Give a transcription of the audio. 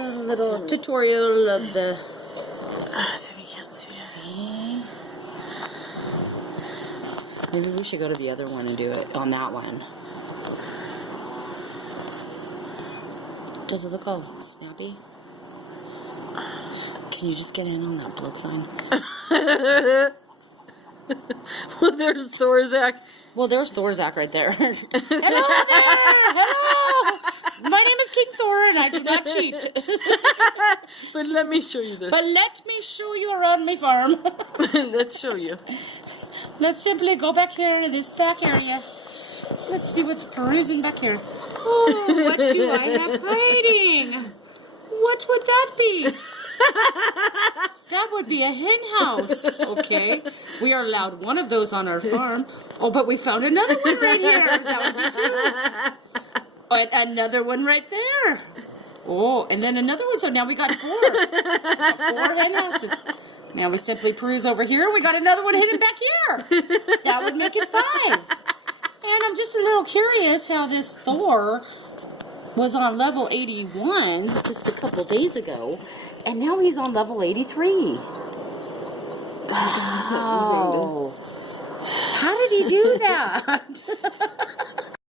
a little tutorial of the... So we can't see it. See? Maybe we should go to the other one and do it on that one. Does it look all snappy? Can you just get in on that bloke sign? Well, there's Thorzak. Well, there's Thorzak right there. Hello there! Hello! My name is King Thor and I do not cheat. But let me show you this. But let me show you around my farm. Let's show you. Let's simply go back here to this back area. Let's see what's perusing back here. Oh, what do I have hiding? What would that be? That would be a hen house. Okay. We are allowed one of those on our farm. Oh, but we found another one right here. That would be cute. And another one right there. Oh, and then another one. So now we got 4. 4 hen houses. Now we simply peruse over here. We got another one hidden back here. That would make it 5. And I'm just a little curious how this Thor was on level 81 just a couple days ago. And now he's on level 83. Wow. How did he do that?